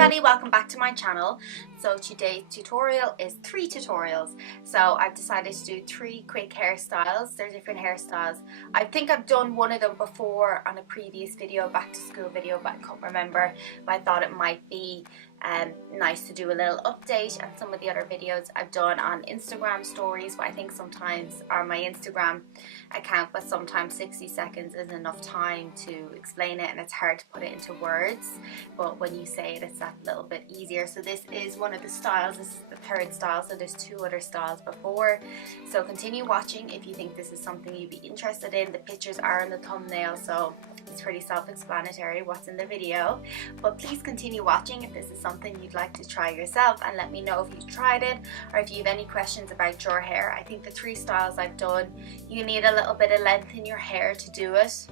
everybody, welcome back to my channel. So today's tutorial is 3 tutorials. So I've decided to do 3 quick hairstyles. They're different hairstyles. I think I've done one of them before on a previous video, back to school video, but I can't remember. But I thought it might be nice to do a little update on some of the other videos I've done on Instagram stories, but I think sometimes on my Instagram account, but sometimes 60 seconds isn't enough time to explain it and it's hard to put it into words, but when you say it, it's that little bit easier. So this is one of the styles. This is the 3rd style, so there's 2 other styles before, so continue watching if you think this is something you'd be interested in. The pictures are in the thumbnail, so it's pretty self-explanatory what's in the video, but please continue watching if this is something you'd like to try yourself, and let me know if you've tried it or if you have any questions about your hair. I think the 3 styles I've done, you need a little bit of length in your hair to do it.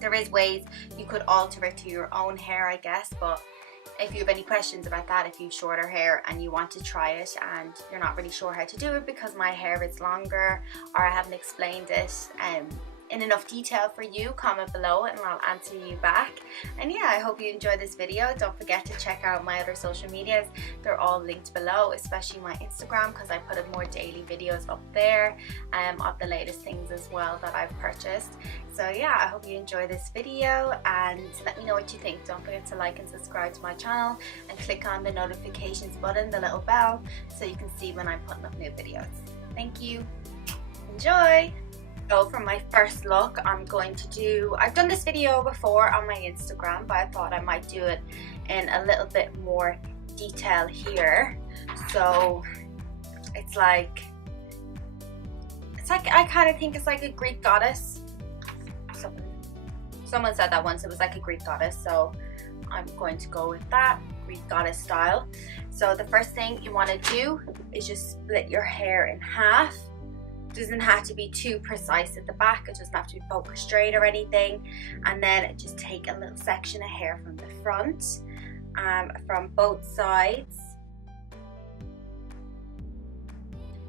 There is ways you could alter it to your own hair, I guess, but if you have any questions about that, if you have shorter hair and you want to try it and you're not really sure how to do it because my hair is longer or I haven't explained it in enough detail for you, comment below and I'll answer you back. And yeah, I hope you enjoy this video. Don't forget to check out my other social medias. They're all linked below, especially my Instagram, because I put up more daily videos up there of the latest things as well that I've purchased. So yeah, I hope you enjoy this video and let me know what you think. Don't forget to like and subscribe to my channel and click on the notifications button, the little bell, so you can see when I'm putting up new videos. Thank you. Enjoy! So for my first look, I'm going to do, I've done this video before on my Instagram, but I thought I might do it in a little bit more detail here. So it's like I kind of think it's like a Greek goddess. Someone said that once, it was like a Greek goddess, so I'm going to go with that Greek goddess style. So the first thing you want to do is just split your hair in half. Doesn't have to be too precise at the back, it doesn't have to be focused straight or anything, and then just take a little section of hair from the front, from both sides.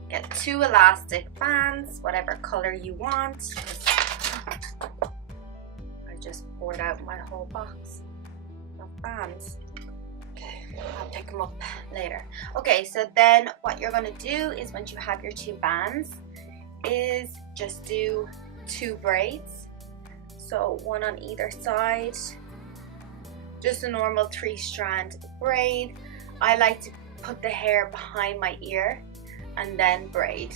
Get 2 elastic bands, whatever color you want. I just poured out my whole box of bands. Okay, I'll pick them up later. Okay, so then what you're going to do is, once you have your 2 bands, is just do 2 braids, so 1 on either side, just a normal 3-strand braid. I like to put the hair behind my ear and then braid.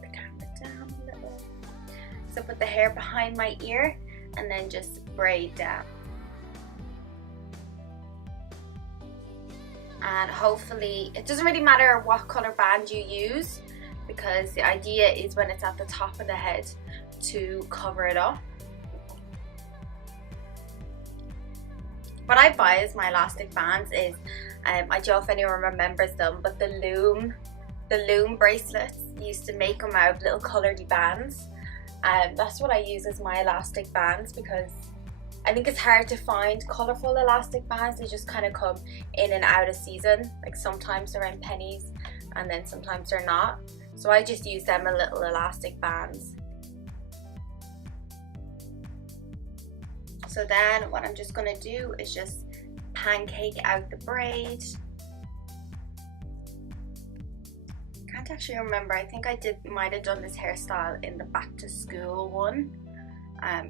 The camera down a little. So put the hair behind my ear and then just braid down. And hopefully, it doesn't really matter what color band you use, because the idea is when it's at the top of the head to cover it up. What I buy as my elastic bands is, I don't know if anyone remembers them, but the loom bracelets, used to make them out of little coloured bands. That's what I use as my elastic bands, because I think it's hard to find colourful elastic bands. They just kind of come in and out of season. Like sometimes they're in pennies and then sometimes they're not. So I just use them as little elastic bands. So then what I'm just going to do is just pancake out the braid. Can't actually remember. I think I might have done this hairstyle in the back to school one.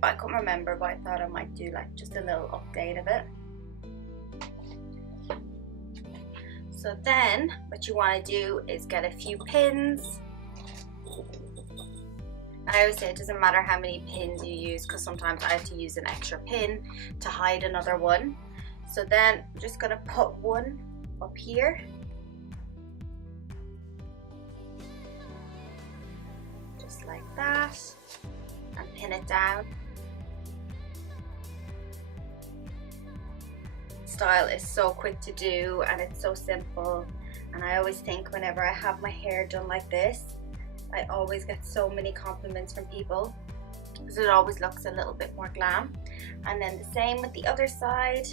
But I couldn't remember, but I thought I might do like just a little update of it. So then what you want to do is get a few pins. I always say it doesn't matter how many pins you use, because sometimes I have to use an extra pin to hide another one. So then I'm just going to put one up here. Just like that. And pin it down. Style is so quick to do and it's so simple, and I always think whenever I have my hair done like this, I always get so many compliments from people because it always looks a little bit more glam. And then the same with the other side.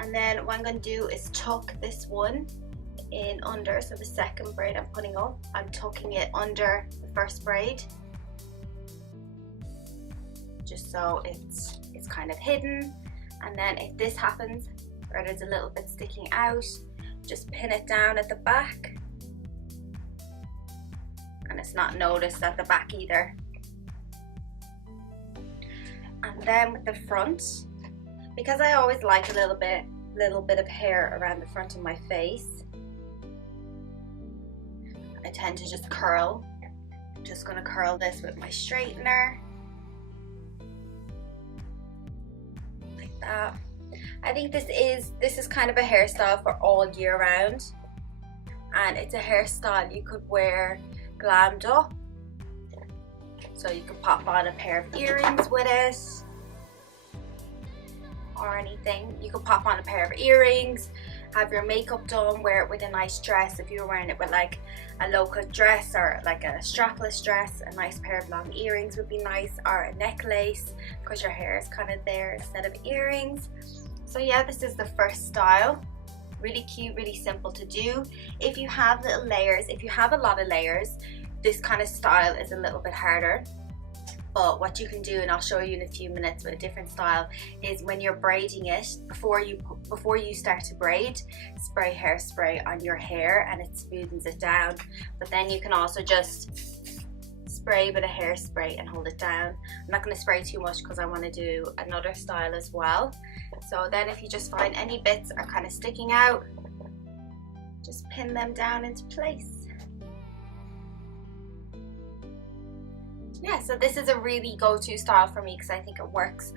And then what I'm going to do is tuck this one in under, so the second braid I'm putting up, I'm tucking it under the first braid, just so it's kind of hidden. And then if this happens, where there's a little bit sticking out, just pin it down at the back. And it's not noticed at the back either. And then with the front, because I always like a little bit of hair around the front of my face, I tend to just curl. I'm just gonna curl this with my straightener. Like that. I think this is kind of a hairstyle for all year round. And it's a hairstyle you could wear glammed up. So you could pop on a pair of earrings with it. Or anything. You could pop on a pair of earrings, have your makeup done, wear it with a nice dress. If you were wearing it with like a low-cut dress or like a strapless dress, a nice pair of long earrings would be nice, or a necklace, because your hair is kind of there instead of earrings. So yeah, this is the first style. Really cute, really simple to do. If you have little layers, if you have a lot of layers, this kind of style is a little bit harder. But what you can do, and I'll show you in a few minutes with a different style, is when you're braiding it, before you start to braid, spray hairspray on your hair and it smoothens it down. But then you can also just spray with a hairspray and hold it down. I'm not going to spray too much because I want to do another style as well. So then if you just find any bits are kind of sticking out, just pin them down into place. Yeah, so this is a really go-to style for me because I think it works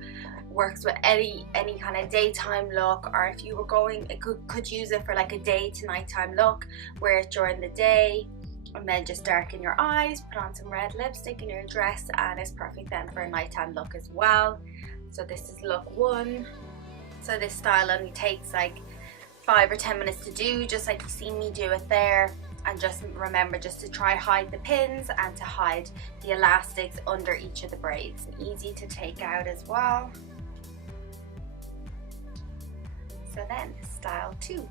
with any kind of daytime look, or if you were going, could use it for like a day to nighttime look. Wear it during the day and then just darken your eyes, put on some red lipstick in your dress, and it's perfect then for a nighttime look as well. So this is look 1. So this style only takes like 5 or 10 minutes to do, just like you see me do it there. And just remember just to try hide the pins and to hide the elastics under each of the braids. Easy to take out as well. So then style 2.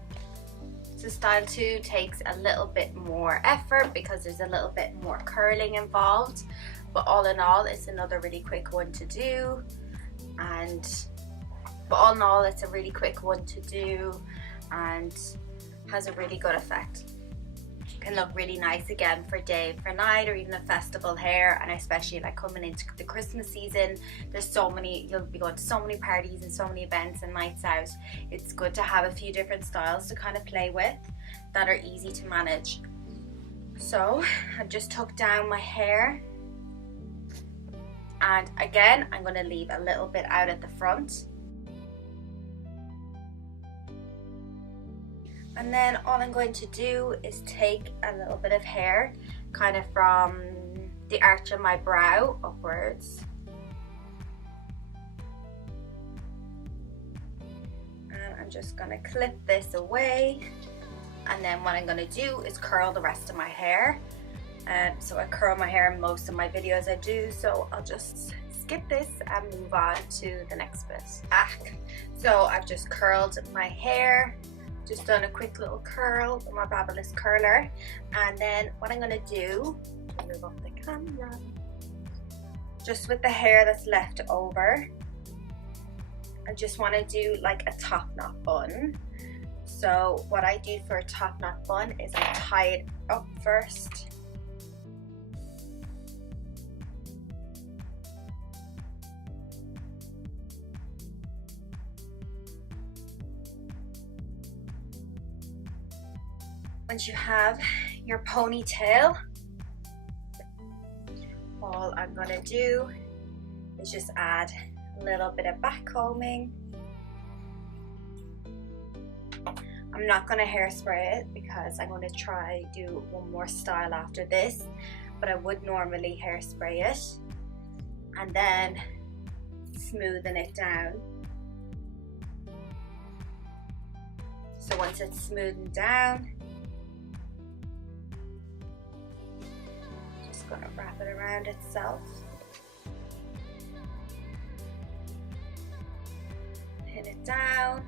So style 2 takes a little bit more effort because there's a little bit more curling involved. But all in all, it's another really quick one to do. But all in all, it's a really quick one to do and has a really good effect. Can look really nice again for day, for night, or even a festival hair. And especially like coming into the Christmas season, there's so many, you'll be going to so many parties and so many events and nights out. It's good to have a few different styles to kind of play with that are easy to manage. So I've just tucked down my hair, and again I'm going to leave a little bit out at the front. And then all I'm going to do is take a little bit of hair kind of from the arch of my brow upwards. And I'm just going to clip this away. And then what I'm going to do is curl the rest of my hair. So I curl my hair in most of my videos I do, so I'll just skip this and move on to the next bit. So I've just curled my hair. Just done a quick little curl with my Babyliss curler, and then what I'm going to do, move up the camera, just with the hair that's left over, I just want to do like a top knot bun. So what I do for a top knot bun is I tie it up first. Once you have your ponytail, all I'm going to do is just add a little bit of back combing. I'm not going to hairspray it because I'm going to try do one more style after this, but I would normally hairspray it and then smoothen it down. So once it's smoothened down, going to wrap it around itself, pin it down,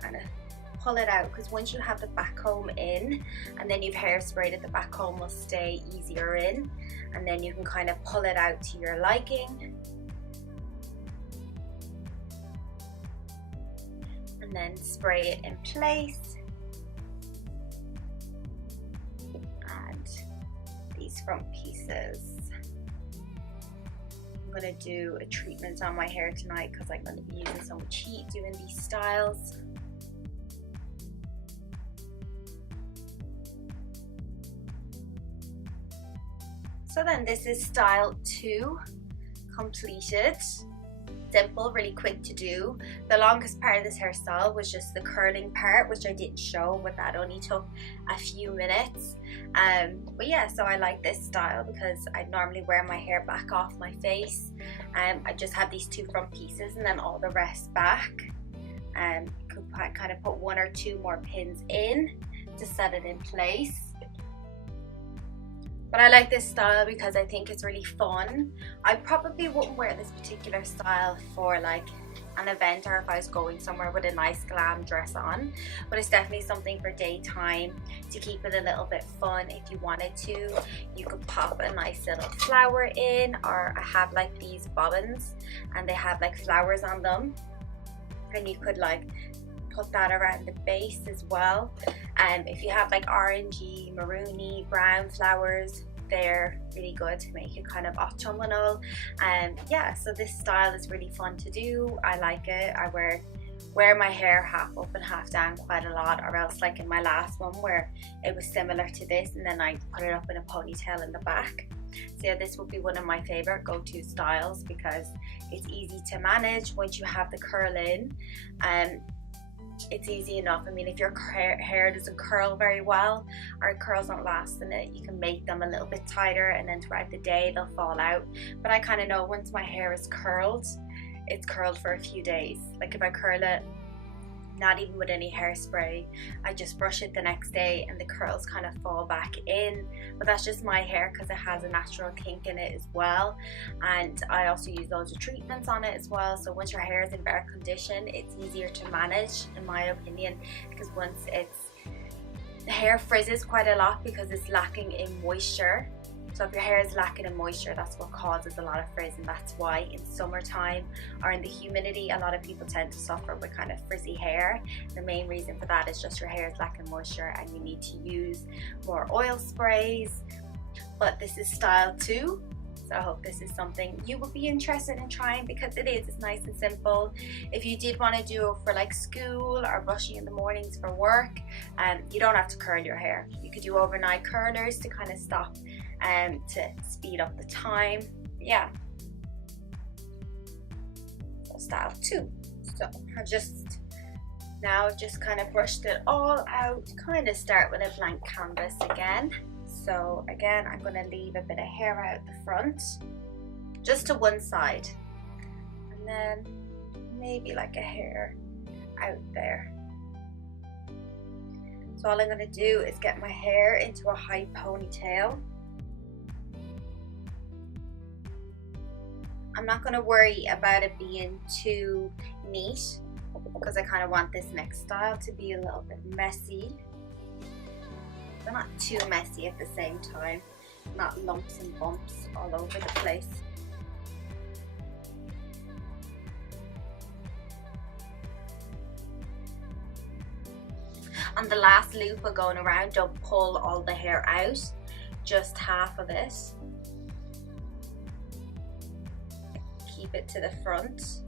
kind of pull it out, because once you have the back comb in and then you've hairsprayed it, the back comb will stay easier in, and then you can kind of pull it out to your liking. and then spray it in place. And these front pieces. I'm going to do a treatment on my hair tonight because I'm going to be using so much heat doing these styles. So then this is style 2 completed. Simple, really quick to do. The longest part of this hairstyle was just the curling part, which I didn't show, but that only took a few minutes. But yeah, so I like this style because I normally wear my hair back off my face. I just have these 2 front pieces and then all the rest back. You could kind of put 1 or 2 more pins in to set it in place. But I like this style because I think it's really fun. I probably wouldn't wear this particular style for like an event or if I was going somewhere with a nice glam dress on. But it's definitely something for daytime to keep it a little bit fun if you wanted to. You could pop a nice little flower in, or I have like these bobbins and they have like flowers on them. And you could like put that around the base as well. If you have like orangey, maroony, brown flowers, they're really good to make it kind of autumnal. Yeah, so this style is really fun to do. I like it. I wear my hair half up and half down quite a lot, or else like in my last one where it was similar to this and then I put it up in a ponytail in the back. So yeah, this would be one of my favorite go-to styles because it's easy to manage once you have the curl in. It's easy enough. I mean, if your hair doesn't curl very well or it curls not last in it, you can make them a little bit tighter and then throughout the day they'll fall out. But I kind of know once my hair is curled, it's curled for a few days. Like if I curl it, not even with any hairspray, I just brush it the next day and the curls kind of fall back in. But that's just my hair because it has a natural kink in it as well, and I also use loads of treatments on it as well. So once your hair is in better condition, it's easier to manage in my opinion, because once the hair frizzes quite a lot because it's lacking in moisture. So if your hair is lacking in moisture, that's what causes a lot of frizz, and that's why in summertime or in the humidity, a lot of people tend to suffer with kind of frizzy hair. The main reason for that is just your hair is lacking moisture and you need to use more oil sprays. But this is style 2. So I hope this is something you would be interested in trying because it's nice and simple. If you did want to do it for like school or brushing in the mornings for work, you don't have to curl your hair. You could do overnight curlers to kind of stop and to speed up the time. Yeah. So style 2. So I've just kind of brushed it all out. Kind of start with a blank canvas again. So again, I'm going to leave a bit of hair out the front, just to one side, and then maybe like a hair out there. So all I'm going to do is get my hair into a high ponytail. I'm not going to worry about it being too neat because I kind of want this next style to be a little bit messy. But not too messy at the same time, not lumps and bumps all over the place. On the last loop of going around, don't pull all the hair out, just half of it. Keep it to the front.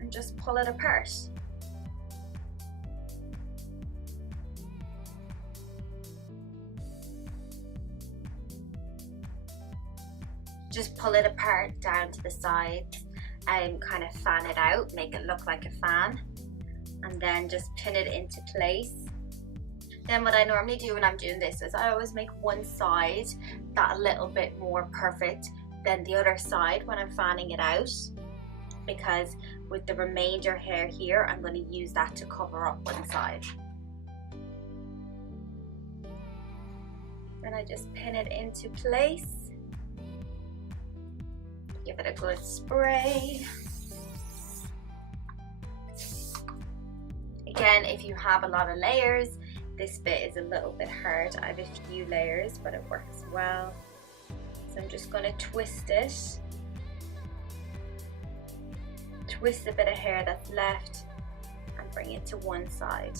And just pull it apart. Just pull it apart down to the sides and kind of fan it out, make it look like a fan, and then just pin it into place. Then what I normally do when I'm doing this is I always make one side that a little bit more perfect than the other side when I'm fanning it out, because with the remainder hair here, I'm going to use that to cover up one side. Then I just pin it into place. Give it a good spray. Again, if you have a lot of layers, this bit is a little bit hard. I have a few layers, but it works well. So I'm just going to twist it. twist a bit of hair that's left and bring it to one side.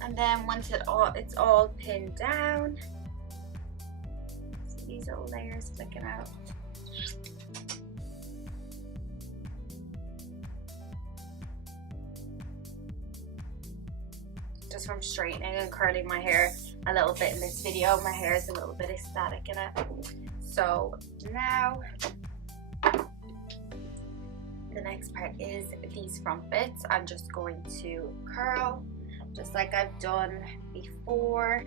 And then once it's all pinned down, see these little layers flicking out. Just from straightening and curling my hair a little bit in this video, my hair is a little bit static in it. So now the next part is these front bits. I'm just going to curl just like I've done before.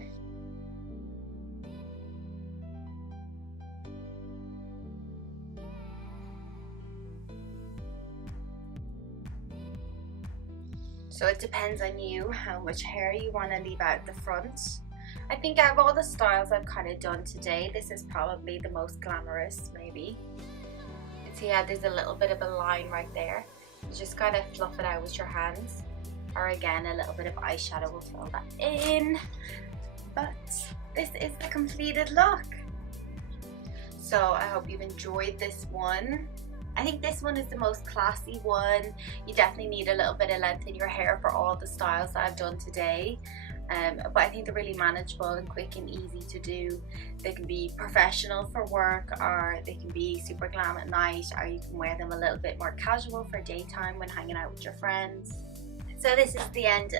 So it depends on you how much hair you want to leave out the front. I think out of all the styles I've kind of done today, this is probably the most glamorous, maybe. You can see how there's a little bit of a line right there. You just gotta fluff it out with your hands. Or again, a little bit of eyeshadow will fill that in. But this is the completed look. So I hope you've enjoyed this one. I think this one is the most classy one. You definitely need a little bit of length in your hair for all the styles that I've done today. But I think they're really manageable and quick and easy to do. They can be professional for work, or they can be super glam at night, or you can wear them a little bit more casual for daytime when hanging out with your friends. So this is the end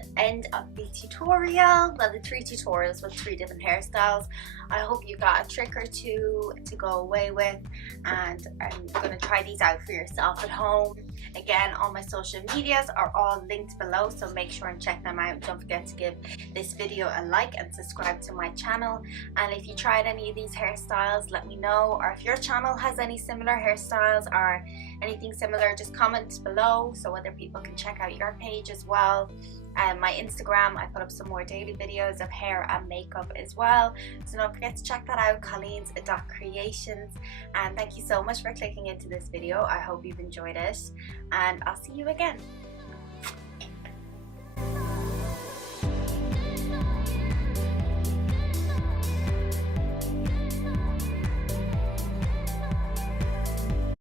of the tutorial. Well, the 3 tutorials with 3 different hairstyles. I hope you got a trick or two to go away with, and I'm going to try these out for yourself at home. Again, all my social medias are all linked below, so make sure and check them out. Don't forget to give this video a like and subscribe to my channel. And if you tried any of these hairstyles, let me know. Or if your channel has any similar hairstyles or anything similar, just comment below so other people can check out your page as well. My Instagram, I put up some more daily videos of hair and makeup as well, so don't forget to check that out, colleens.creations. And thank you so much for clicking into this video. I hope you've enjoyed it, and I'll see you again.